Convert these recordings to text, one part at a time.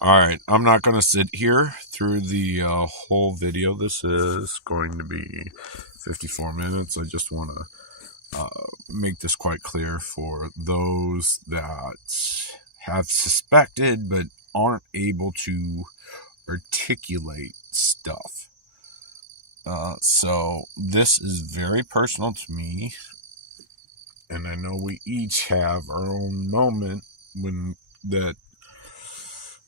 Alright, I'm not going to sit here through the whole video. This is going to be 54 minutes. I just want to make this quite clear for those that have suspected but aren't able to articulate stuff. So this is very personal to me, and I know we each have our own moment when that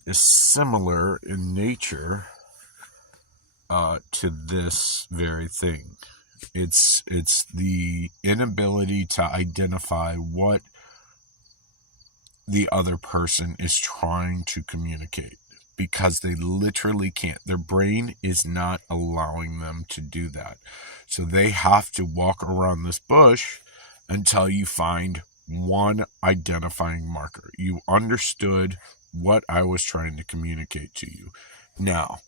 is similar in nature to this very thing. It's the inability to identify what the other person is trying to communicate, because they literally can't. Their brain is not allowing them to do that. So they have to walk around this bush until you find one identifying marker. You understood what I was trying to communicate to you. Now,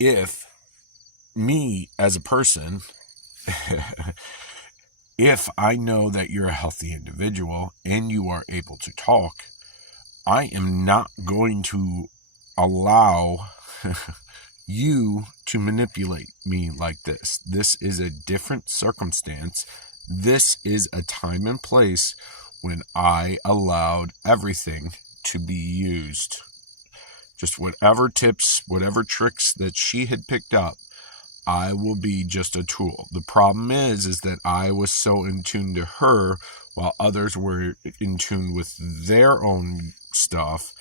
if me as a person, if I know that you're a healthy individual and you are able to talk, I am not going to allow you to manipulate me like this. This is a different circumstance. This is a time and place when I allowed everything to be used. Just whatever tips, whatever tricks that she had picked up, I will be just a tool. The problem is that I was so in tune to her while others were in tune with their own stuff,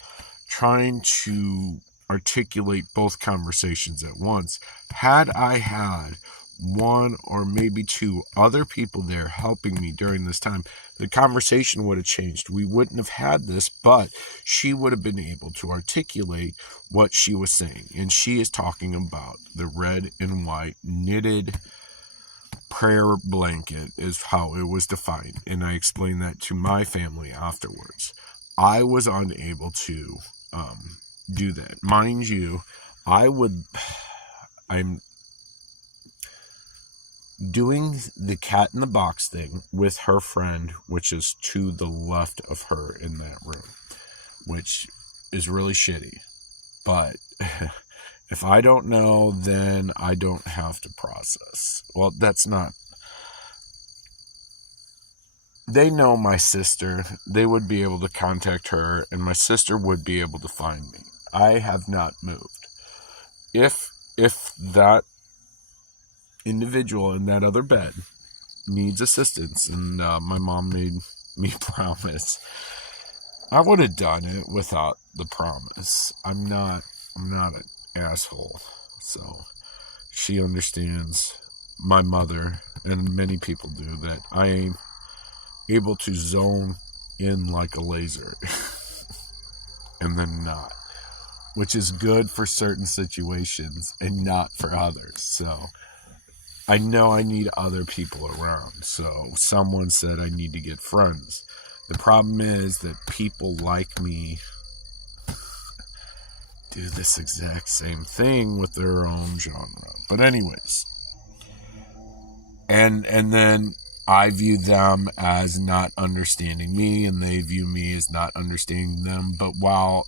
trying to articulate both conversations at once. Had I had one or maybe two other people there helping me during this time, the conversation would have changed. We wouldn't have had this, but she would have been able to articulate what she was saying. And she is talking about the red and white knitted prayer blanket is how it was defined. And I explained that to my family afterwards. I was unable to do that. Mind you, I'm doing the cat in the box thing with her friend, which is to the left of her in that room, which is really shitty. But if I don't know, then I don't have to process. Well, that's not. They know my sister. They would be able to contact her, and my sister would be able to find me. I have not moved. If that individual in that other bed needs assistance, and my mom made me promise, I would have done it without the promise. I'm not an asshole. So she understands, my mother and many people do, that I am able to zone in like a laser and then not, which is good for certain situations and not for others. So I know I need other people around. So someone said I need to get friends. The problem is that people like me do this exact same thing with their own genre. But anyways, and then I view them as not understanding me, and they view me as not understanding them. But while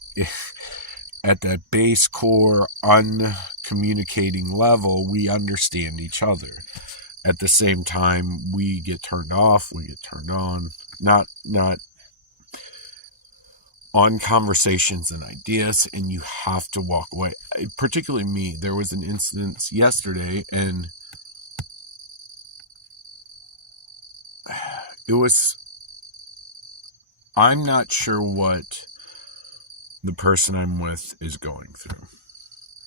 at that base core uncommunicating level, we understand each other. At the same time, we get turned off, we get turned on, not on conversations and ideas, and you have to walk away. Particularly me, there was an instance yesterday, and I'm not sure what the person I'm with is going through.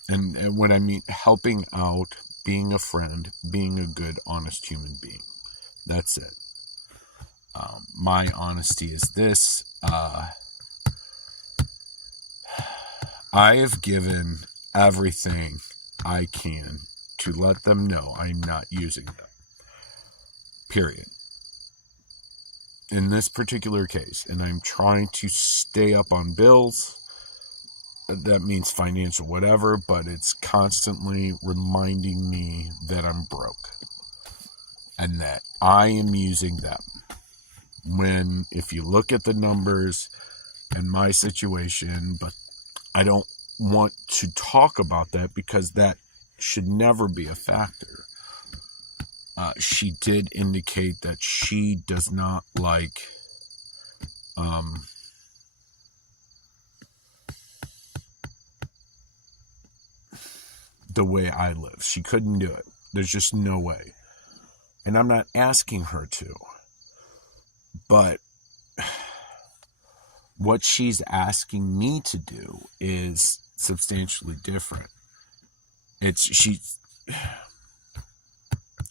And when I mean helping out, being a friend, being a good, honest human being. That's it. My honesty is this. I have given everything I can to let them know I'm not using them. Period. In this particular case, and I'm trying to stay up on bills, that means financial whatever, but it's constantly reminding me that I'm broke and that I am using them. If you look at the numbers and my situation, but I don't want to talk about that because that should never be a factor. She did indicate that she does not like the way I live. She couldn't do it. There's just no way. And I'm not asking her to. But what she's asking me to do is substantially different. I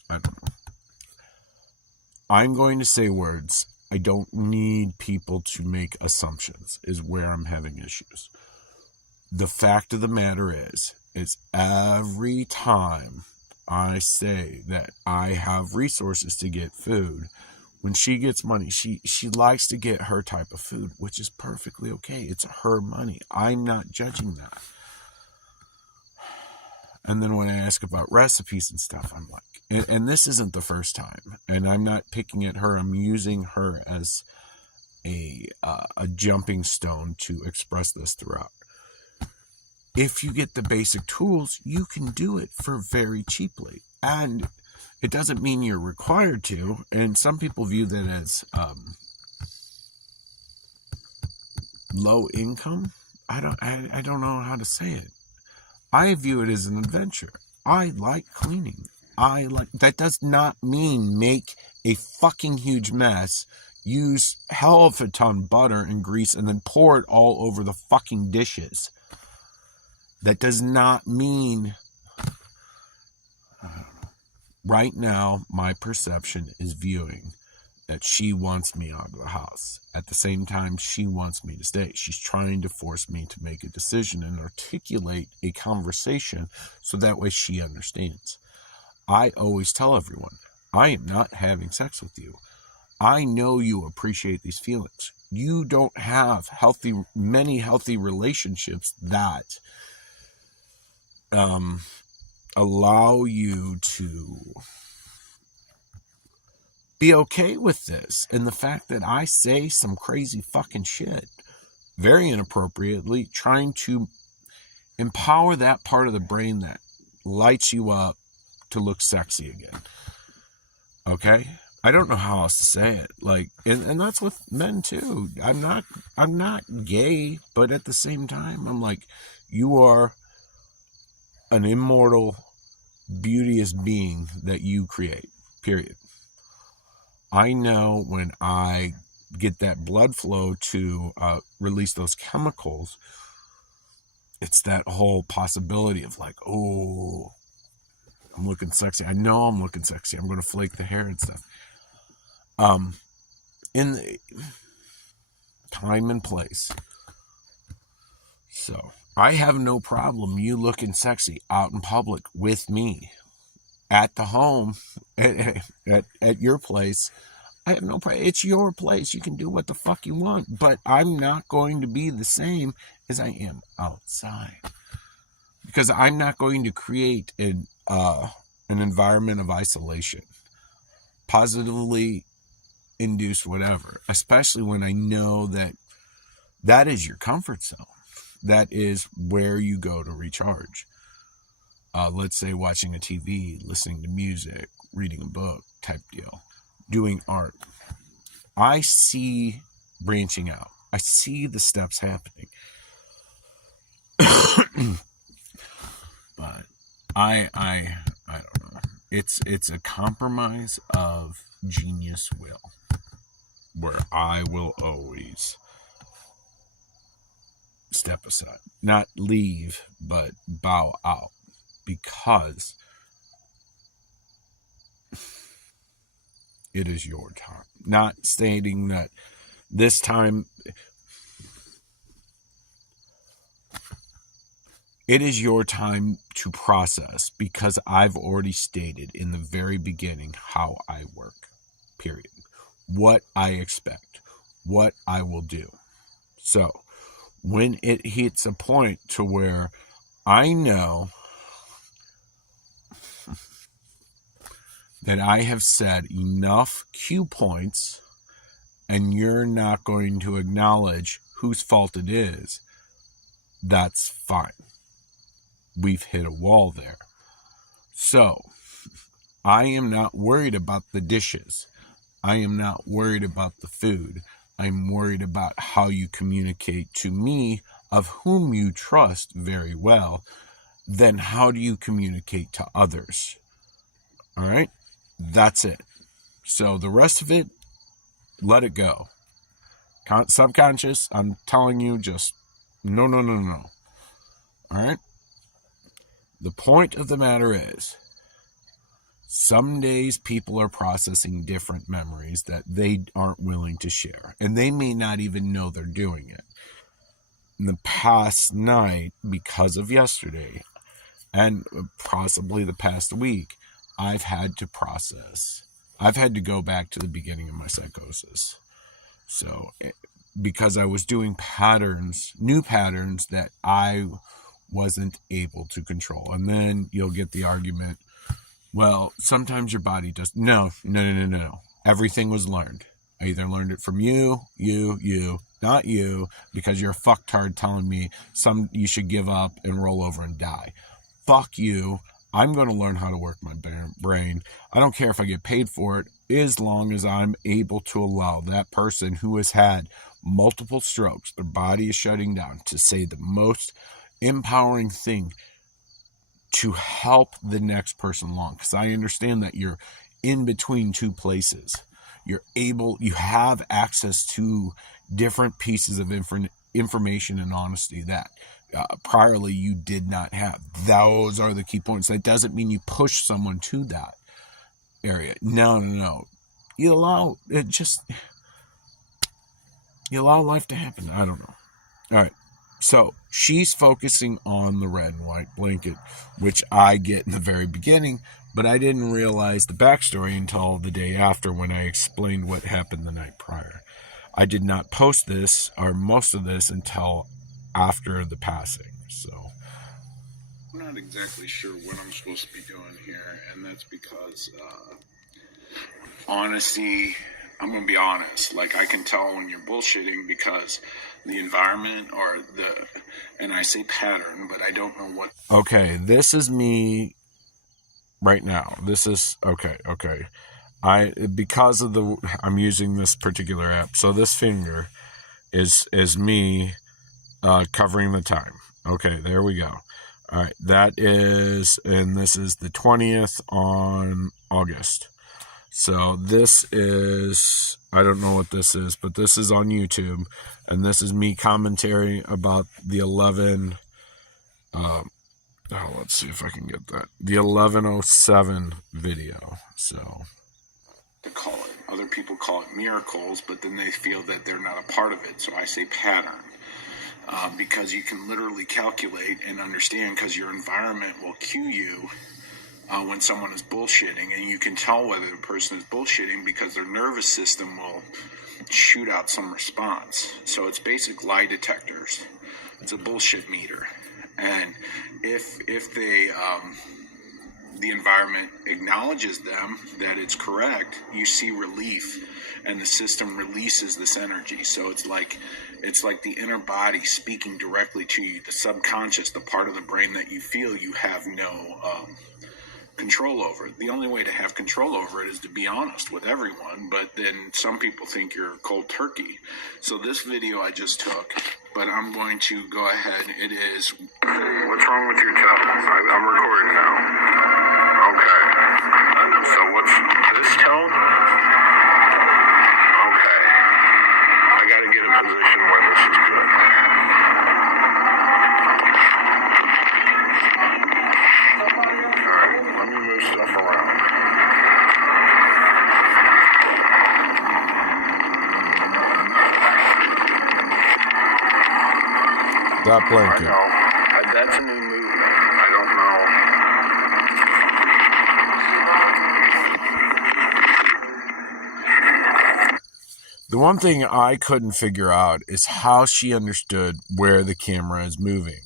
don't know. I'm going to say words. I don't need people to make assumptions, is where I'm having issues. The fact of the matter is every time I say that I have resources to get food, when she gets money, she likes to get her type of food, which is perfectly okay. It's her money. I'm not judging that. And then when I ask about recipes and stuff, I'm like, and this isn't the first time, and I'm not picking at her. I'm using her as a jumping stone to express this throughout. If you get the basic tools, you can do it for very cheaply. And it doesn't mean you're required to. And some people view that as low income. I don't know how to say it. I view it as an adventure. I like cleaning. That does not mean make a fucking huge mess, use hell of a ton of butter and grease, and then pour it all over the fucking dishes. That does not mean, right now, my perception is viewing that she wants me out of the house. At the same time, she wants me to stay. She's trying to force me to make a decision and articulate a conversation so that way she understands. I always tell everyone, I am not having sex with you. I know you appreciate these feelings. You don't have many healthy relationships that allow you to be okay with this. And the fact that I say some crazy fucking shit, very inappropriately, trying to empower that part of the brain that lights you up to look sexy again. Okay? I don't know how else to say it. Like, and that's with men too. I'm not gay, but at the same time, I'm like, you are an immortal, beauteous being that you create, period. I know when I get that blood flow to release those chemicals, it's that whole possibility of like, oh, I'm looking sexy. I know I'm looking sexy. I'm going to flake the hair and stuff. In the time and place. So I have no problem you looking sexy out in public with me. At the home, at your place, I have no problem. It's your place. You can do what the fuck you want. But I'm not going to be the same as I am outside. Because I'm not going to create an environment of isolation. Positively induced whatever. Especially when I know that is your comfort zone. That is where you go to recharge. Let's say watching a TV, listening to music, reading a book type deal, doing art. I see branching out. I see the steps happening. But I don't know. It's a compromise of genius will, where I will always step aside. Not leave, but bow out. Because it is your time. Not stating that this time, it is your time to process, because I've already stated in the very beginning how I work, period. What I expect, what I will do. So when it hits a point to where I know that I have said enough cue points and you're not going to acknowledge whose fault it is, That's fine. We've hit a wall there. So, I am not worried about the dishes. I am not worried about the food. I'm worried about how you communicate to me, of whom you trust very well. Then how do you communicate to others? All right? That's it. So the rest of it, let it go. Subconscious, I'm telling you, just no. All right? The point of the matter is, some days people are processing different memories that they aren't willing to share, and they may not even know they're doing it. In the past night, because of yesterday, and possibly the past week, I've had to process. I've had to go back to the beginning of my psychosis. So, because I was doing new patterns that I wasn't able to control. And then you'll get the argument, well, sometimes your body does. No. Everything was learned. I either learned it from you, not you, because you're a fucktard telling me you should give up and roll over and die. Fuck you. I'm going to learn how to work my brain. I don't care if I get paid for it, as long as I'm able to allow that person who has had multiple strokes, their body is shutting down, to say the most empowering thing to help the next person along. Because I understand that you're in between two places. You have access to different pieces of information and honesty that priorly you did not have. Those are the key points. That doesn't mean you push someone to that area. No. You allow life to happen. I don't know. All right. So she's focusing on the red and white blanket, which I get in the very beginning, but I didn't realize the backstory until the day after, when I explained what happened the night prior. I did not post this, or most of this, until after the passing. So I'm not exactly sure what I'm supposed to be doing here, and that's because honesty, I'm going to be honest. Like, I can tell when you're bullshitting because the environment and I say pattern, but I don't know what. Okay, this is me right now. This is, okay. I'm using this particular app. So this finger is me covering the time. Okay, there we go. All right, and this is the 20th on August. So this is, I don't know what this is, but this is on YouTube, and this is me commentary about the 11, let's see if I can get that, the 1107 video. So to call it, other people call it miracles, but then they feel that they're not a part of it, so I say pattern. Because you can literally calculate and understand, because your environment will cue you when someone is bullshitting, and you can tell whether the person is bullshitting because their nervous system will shoot out some response. So it's basic lie detectors. It's a bullshit meter, and if the environment acknowledges them that it's correct, you see relief, and the system releases this energy. So it's like the inner body speaking directly to you. The subconscious, the part of the brain that you feel you have no control over. The only way to have control over it is to be honest with everyone, but then some people think you're cold turkey. So this video I just took, but I'm going to go ahead. It is, what's wrong with your toe? I'm recording now. Okay. So what's this toe? Okay. I gotta get a position where this is good. Alright, let me move stuff around. That blanket. I know. That's a new movement. I don't know. The one thing I couldn't figure out is how she understood where the camera is moving,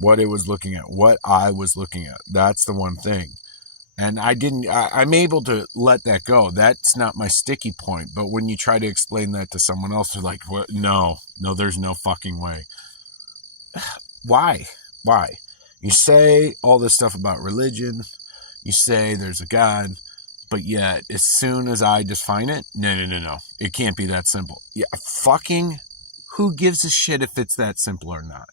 what it was looking at, what I was looking at. That's the one thing. And I'm able to let that go. That's not my sticky point. But when you try to explain that to someone else, they're like, what? No, there's no fucking way. Why? You say all this stuff about religion. You say there's a God. But yet, as soon as I define it, no. It can't be that simple. Yeah, fucking who gives a shit if it's that simple or not?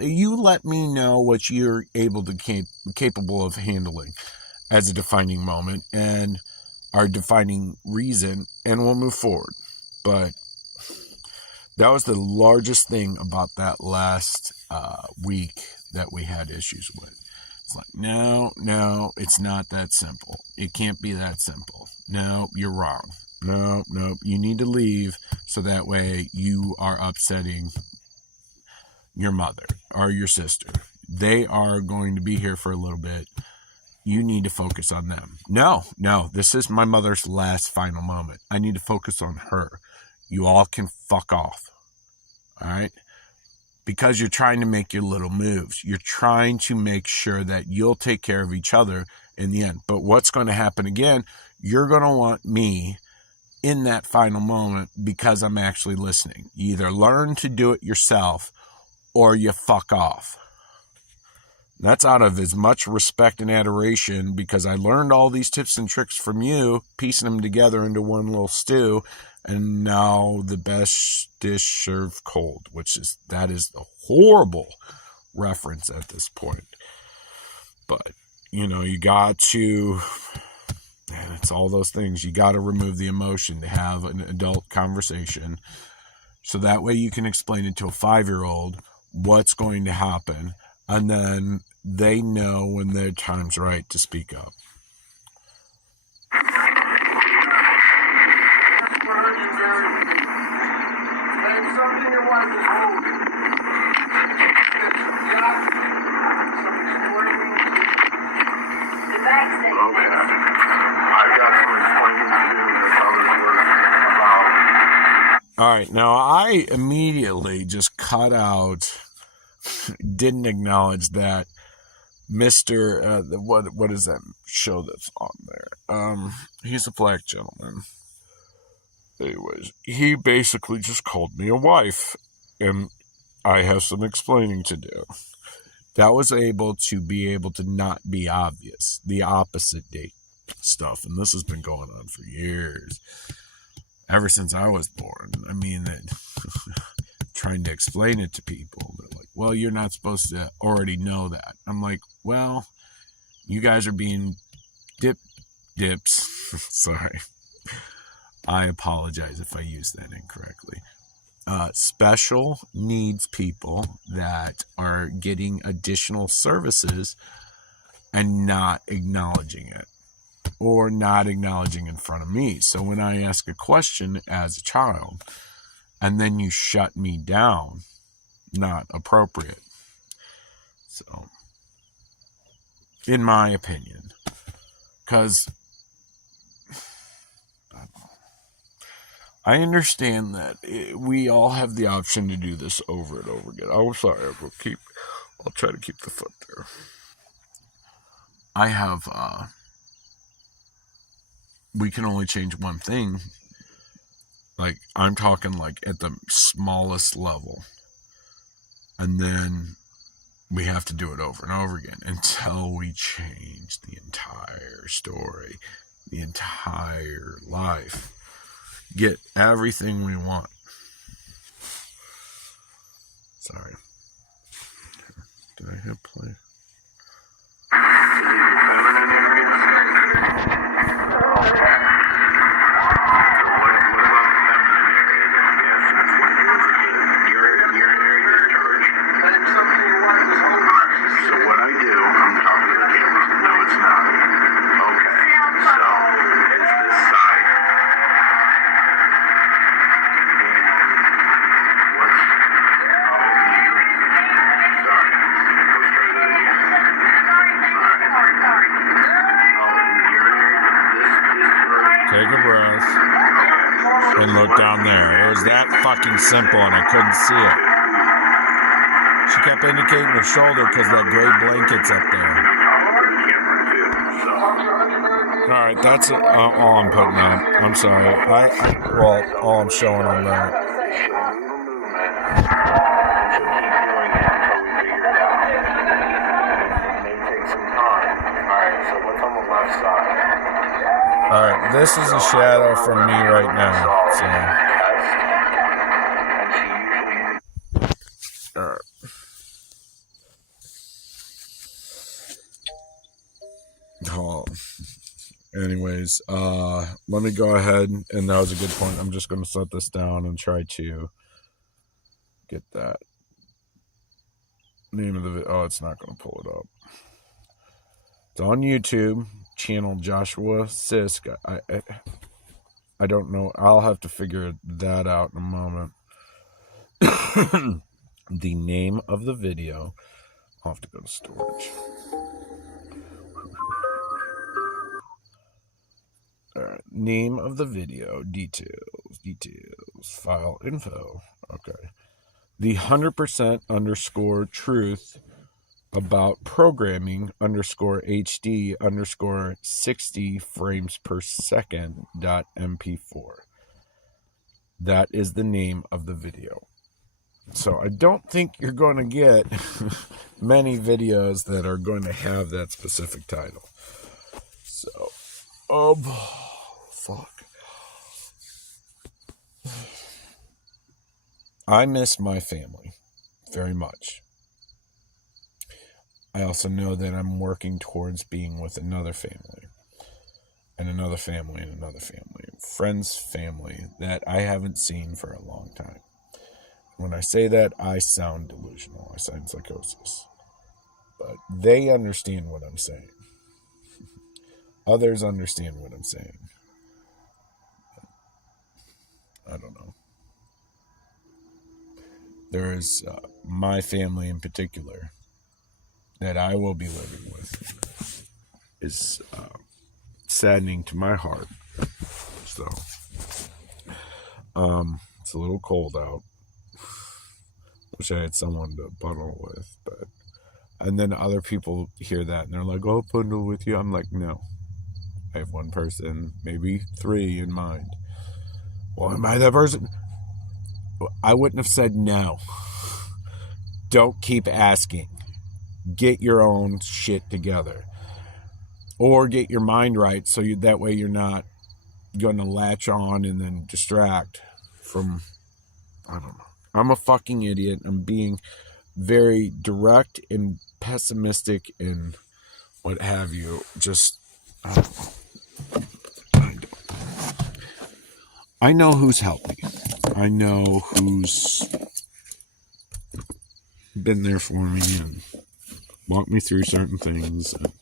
You let me know what you're capable of handling as a defining moment and our defining reason, and we'll move forward. But that was the largest thing about that last week that we had issues with. It's like, no, it's not that simple. It can't be that simple. No, you're wrong. No, you need to leave so that way you are upsetting your mother or your sister. They are going to be here for a little bit. You need to focus on them. No, this is my mother's last final moment. I need to focus on her. You all can fuck off. All right? Because you're trying to make your little moves. You're trying to make sure that you'll take care of each other in the end. But what's going to happen again, you're going to want me in that final moment because I'm actually listening. You either learn to do it yourself or you fuck off. That's out of as much respect and adoration because I learned all these tips and tricks from you, piecing them together into one little stew. And now the best dish served cold, that is a horrible reference at this point. But, you got to, it's all those things. You got to remove the emotion to have an adult conversation. So that way you can explain it to a 5-year-old what's going to happen. And then they know when their time's right to speak up. All right, now I immediately just cut out, didn't acknowledge that Mr. What is that show that's on there? He's a black gentleman. Anyways, he basically just called me a wife, and I have some explaining to do. That was able to not be obvious, the opposite date stuff, and this has been going on for years. Ever since I was born. I mean, trying to explain it to people. They're like, well, you're not supposed to already know that. I'm like, well, you guys are being dips. Sorry. I apologize if I used that incorrectly. Special needs people that are getting additional services and not acknowledging it. Or not acknowledging in front of me. So when I ask a question as a child, and then you shut me down, not appropriate. So, in my opinion, because I understand that we all have the option to do this over and over again. I'm sorry, I'll try to keep the foot there. I have, we can only change one thing. Like, I'm talking like at the smallest level. And then we have to do it over and over again until we change the entire story, the entire life. Get everything we want. Sorry. Did I hit play? Take a breath and look down there. It was that fucking simple and I couldn't see it. She kept indicating her shoulder because that gray blanket's up there. Alright, that's all I'm putting on. I'm sorry. All I'm showing on that. this is a shadow from me right now. So. Alright. Oh. Anyways, let me go ahead, and that was a good point. I'm just going to set this down and try to get that name of the video. Oh, it's not going to pull it up. It's on YouTube, channel Joshua Sisk. I don't know. I'll have to figure that out in a moment. The name of the video. I'll have to go to storage. Alright, name of the video, details, file info. Okay. The 100% _ about programming _ HD _ 60 frames per second .mp4. That is the name of the video. So I don't think you're going to get many videos that are going to have that specific title. So, fuck. I miss my family very much. I also know that I'm working towards being with another family, and another family, and another family, friends' family that I haven't seen for a long time. When I say that, I sound delusional. I sound psychosis. But they understand what I'm saying. Others understand what I'm saying. I don't know. There is my family in particular that I will be living with is saddening to my heart. So, it's a little cold out. Wish I had someone to bundle with, but and then other people hear that and they're like, "Oh, bundle with you." I'm like, no. I have one person, maybe three in mind. Well, am I that person? I wouldn't have said no. Don't keep asking. Get your own shit together. Or get your mind right so that way you're not going to latch on and then distract from, I don't know. I'm a fucking idiot. I'm being very direct and pessimistic and what have you. Just, I know who's helped me. I know who's been there for me and walked me through certain things. And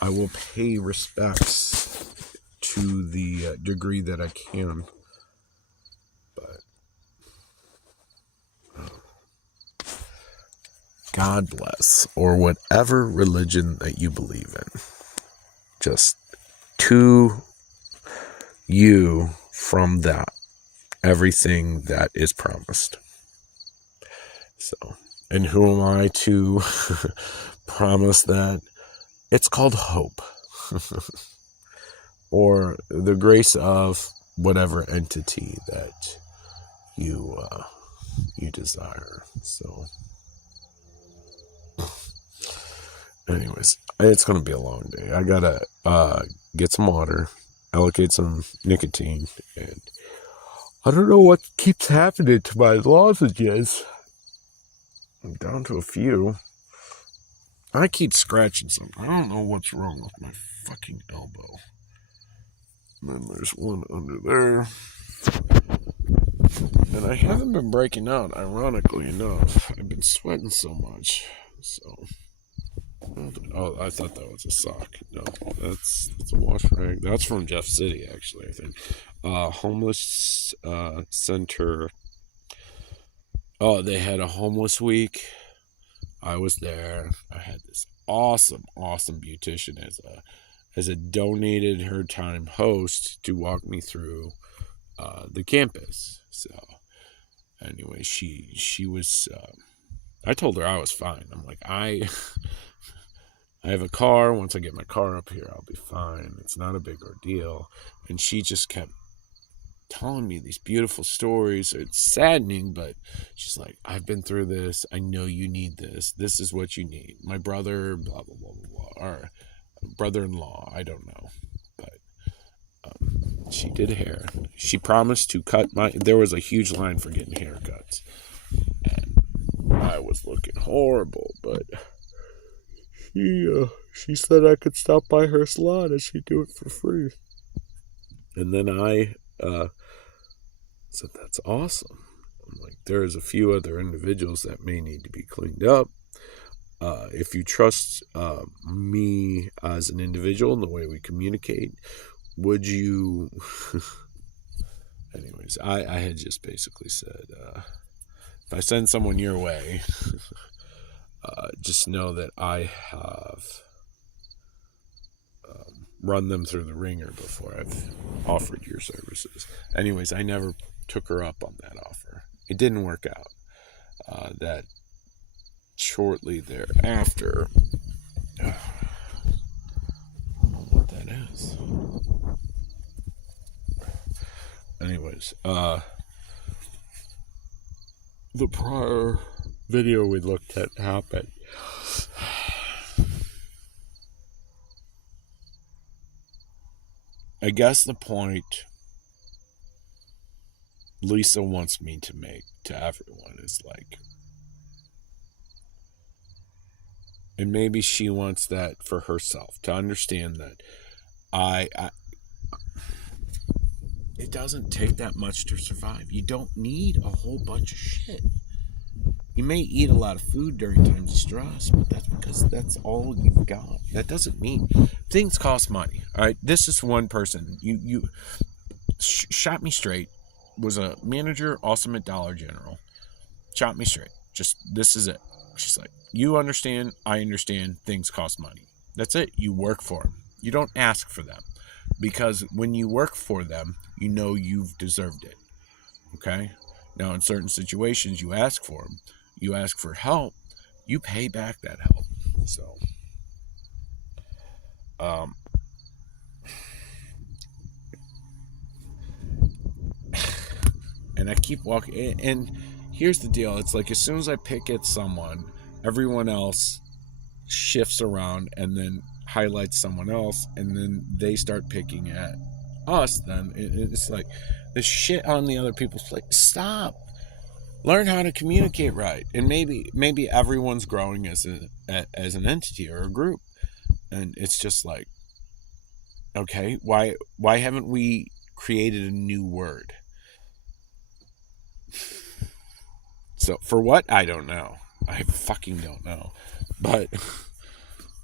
I will pay respects to the degree that I can. But God bless, or whatever religion that you believe in. Just to you from that, everything that is promised. So, and who am I to promise that? It's called hope. Or the grace of whatever entity that you desire. So, anyways, it's going to be a long day. I got to get some water, allocate some nicotine, and I don't know what keeps happening to my lozenges. I'm down to a few. I keep scratching something. I don't know what's wrong with my fucking elbow. And then there's one under there. And I haven't been breaking out, ironically enough. I've been sweating so much. So, oh, I thought that was a sock. No, that's a wash rag. That's from Jeff City, actually, I think. Homeless center. Oh, they had a homeless week. I was there. I had this awesome beautician as a donated her time host to walk me through the campus. So anyway, she was I told her I was fine. I'm like, I have a car. Once I get my car up here, I'll be fine. It's not a big ordeal. And she just kept telling me these beautiful stories. It's saddening, but she's like, I've been through this. I know you need this. This is what you need. My brother, blah, blah, blah, blah, blah. Or brother-in-law, I don't know. But she did hair. She promised to cut there was a huge line for getting haircuts. And I was looking horrible, but she said I could stop by her salon and she'd do it for free. And then I said, that's awesome. I'm like, there's a few other individuals that may need to be cleaned up. If you trust me as an individual and the way we communicate, would you... Anyways, I had just basically said, if I send someone your way, just know that I have run them through the ringer before I've offered your services. Anyways, I never took her up on that offer. It didn't work out. That shortly thereafter, I don't know what that is. Anyways, the prior video we looked at happened. I guess the point Lisa wants me to make to everyone is like, and maybe she wants that for herself, to understand that it doesn't take that much to survive. You don't need a whole bunch of shit. You may eat a lot of food during times of stress, but that's because that's all you've got. That doesn't mean things cost money. All right, this is one person. You shot me straight. Was a manager, awesome at Dollar General. Shot me straight. Just, this is it. She's like, you understand, I understand, things cost money. That's it. You work for them. You don't ask for them. Because when you work for them, you know you've deserved it. Okay? Now, in certain situations, you ask for them. You ask for help. You pay back that help. So, and I keep walking. And here's the deal. It's like as soon as I pick at someone, everyone else shifts around and then highlights someone else, and then they start picking at us. Then it's like the shit on the other people's plate. Stop. Learn how to communicate right, and maybe everyone's growing as an entity or a group, and it's just like, okay, why haven't we created a new word? So for what, I don't know. I fucking don't know, but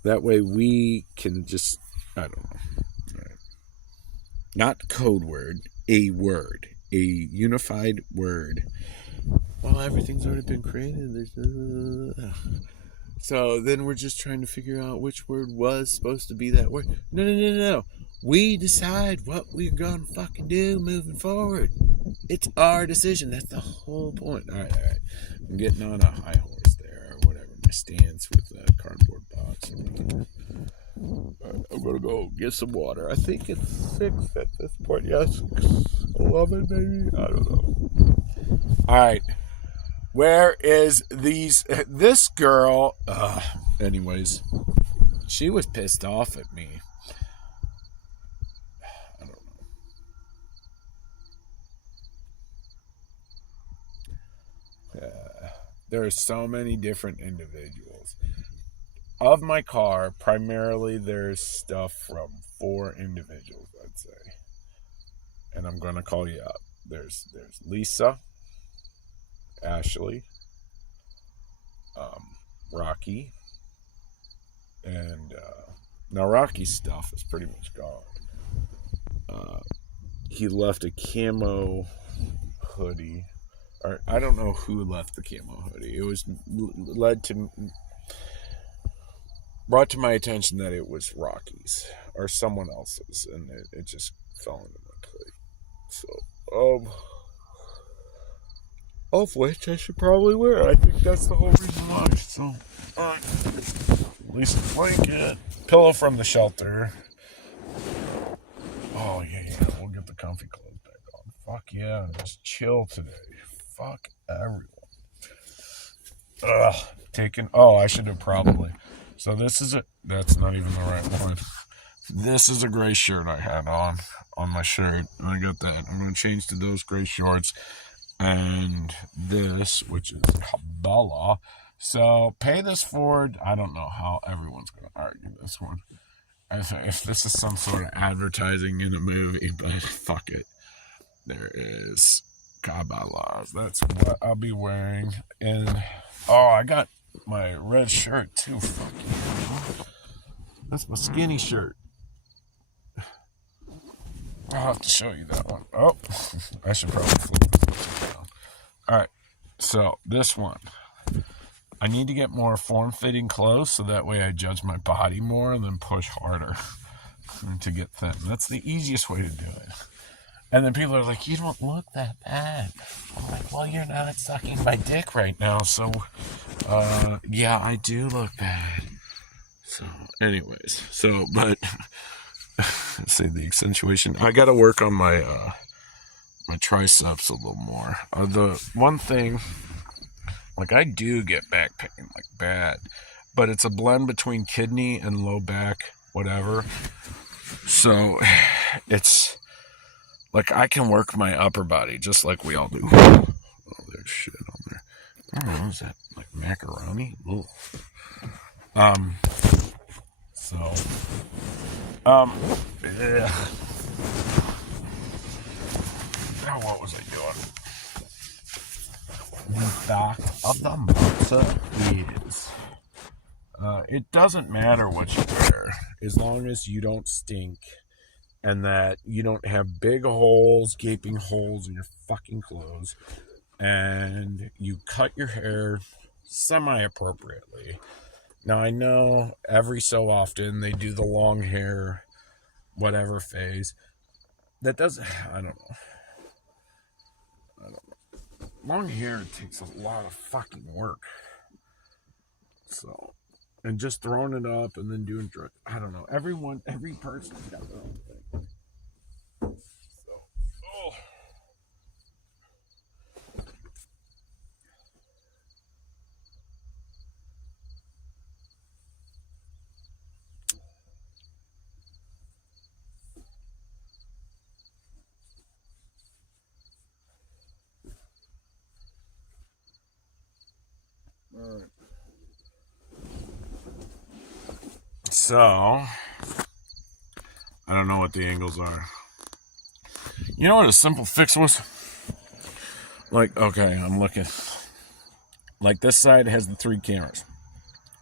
that way we can just, I don't know. Right. Not code word, a unified word. Well, everything's already been created. So then we're just trying to figure out which word was supposed to be that word. No. We decide what we're going to fucking do moving forward. It's our decision. That's the whole point. All right. I'm getting on a high horse there, or whatever. My stance with the cardboard box. Right, I'm going to go get some water. I think it's 6 at this point. Yes, 11 maybe? I don't know. All right. Where is this girl? Anyways, she was pissed off at me. I don't know. There are so many different individuals. Of my car, primarily there's stuff from 4 individuals, I'd say. And I'm going to call you up. There's Lisa, Ashley, Rocky, and now Rocky's stuff is pretty much gone. He left a camo hoodie, or I don't know who left the camo hoodie. It was brought to my attention that it was Rocky's or someone else's, and it just fell into my plate. So, of which I should probably wear. I think that's the whole reason why. So, at least a blanket, pillow from the shelter. Oh yeah, we'll get the comfy clothes back on. Fuck yeah, and just chill today. Fuck everyone. I should have probably. So this is it. That's not even the right one. this is a gray shirt I had on my shirt. And I got that. I'm going to change to those gray shorts. And this, which is Kabbalah. So pay this forward. I don't know how everyone's going to argue this one. If this is some sort of advertising in a movie, but fuck it. There is Kabbalah. That's what I'll be wearing. And, I got my red shirt too. Fuck you. That's my skinny shirt. I'll have to show you that one. Oh, I should probably flip this down. Alright, so this one. I need to get more form-fitting clothes so that way I judge my body more and then push harder to get thin. That's the easiest way to do it. And then people are like, you don't look that bad. I'm like, well, you're not sucking my dick right now, so, yeah, I do look bad. So, anyways, but, say the accentuation. I gotta work on my triceps a little more. The one thing, like, I do get back pain, like, bad, but it's a blend between kidney and low back, whatever. So, it's, like, I can work my upper body just like we all do. Oh, there's shit on there. I don't know, is that, like, macaroni? Ugh. Yeah. Now, what was I doing? The fact of the matter is, it doesn't matter what you wear, as long as you don't stink, and that you don't have big holes, gaping holes in your fucking clothes, and you cut your hair semi-appropriately. Now, I know every so often they do the long hair, whatever phase. That doesn't, I don't know. Long hair takes a lot of fucking work. So, and just throwing it up and then doing, I don't know. Every person's got their own thing. So, all right. So, I don't know what the angles are. You know what a simple fix was? Like, okay, I'm looking. Like, this side has the 3 cameras.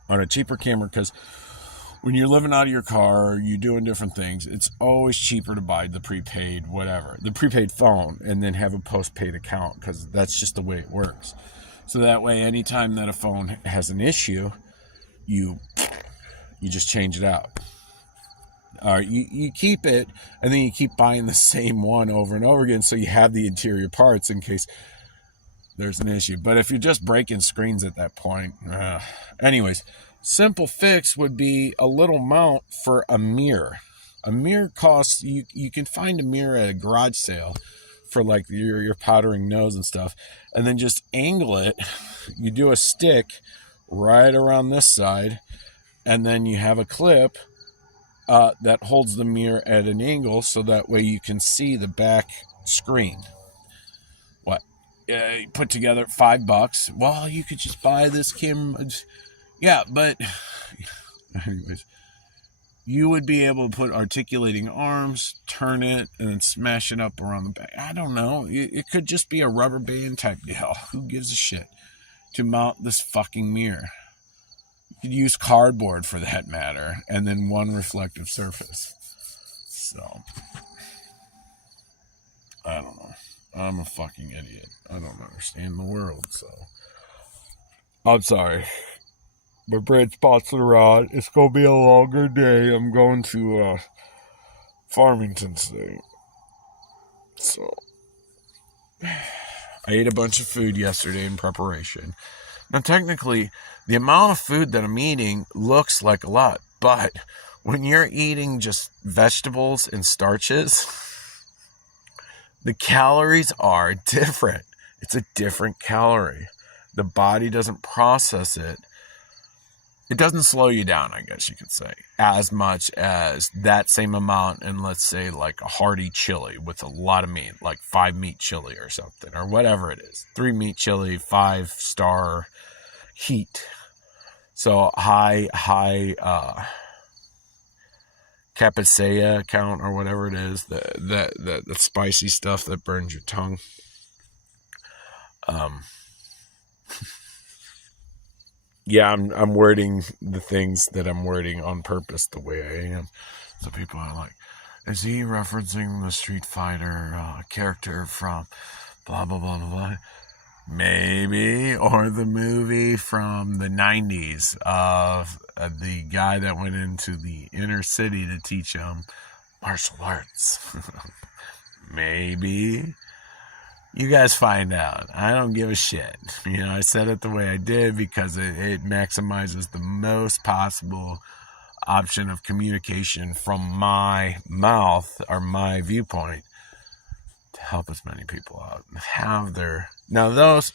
On a cheaper camera, because when you're living out of your car, you're doing different things, it's always cheaper to buy the prepaid whatever, the prepaid phone, and then have a postpaid account, because that's just the way it works. So that way, anytime that a phone has an issue, you just change it out. You keep it, and then you keep buying the same one over and over again, so you have the interior parts in case there's an issue. But if you're just breaking screens at that point, anyways, simple fix would be a little mount for a mirror. A mirror costs, you can find a mirror at a garage sale for like your powdering nose and stuff, and then just angle it. You do a stick right around this side, and then you have a clip that holds the mirror at an angle, so that way you can see the back screen. What? You put together $5. Well, you could just buy this camera. Yeah, but anyways, you would be able to put articulating arms, turn it, and then smash it up around the back. I don't know. It could just be a rubber band type deal. Who gives a shit? To mount this fucking mirror. You could use cardboard for that matter, and then one reflective surface. So, I don't know. I'm a fucking idiot. I don't understand the world, so. I'm sorry. My brain spots are on. It's going to be a longer day. I'm going to Farmington today. So, I ate a bunch of food yesterday in preparation. Now, technically, the amount of food that I'm eating looks like a lot. But when you're eating just vegetables and starches, the calories are different. It's a different calorie. The body doesn't process it it doesn't slow you down, I guess you could say, as much as that same amount in, let's say, like a hearty chili with a lot of meat, like 5 meat chili or something, or whatever it is. 3 meat chili, 5-star heat. So high capsaicin count or whatever it is, the spicy stuff that burns your tongue. Yeah, I'm wording the things that I'm wording on purpose the way I am. So people are like, is he referencing the Street Fighter character from blah, blah, blah, blah, blah? Maybe. Or the movie from the 90s of the guy that went into the inner city to teach him martial arts. Maybe. You guys find out. I don't give a shit. I said it the way I did because it maximizes the most possible option of communication from my mouth or my viewpoint to help as many people out and have their... Now those...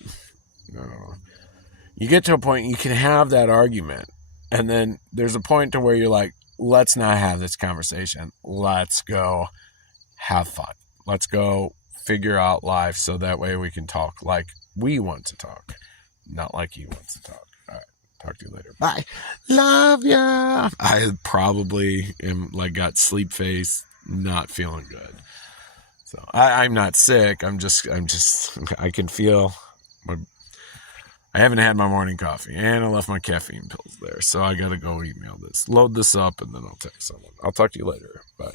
You get to a point you can have that argument, and then there's a point to where you're like, let's not have this conversation. Let's go have fun. Let's go figure out life so that way we can talk like we want to talk, not like he wants to talk. All right, talk to you later. Bye. Love ya. I probably am like got sleep face, not feeling good. So I'm not sick. I'm just I can feel I haven't had my morning coffee and I left my caffeine pills there. So I got to go email this, load this up, and then I'll text someone. I'll talk to you later. Bye.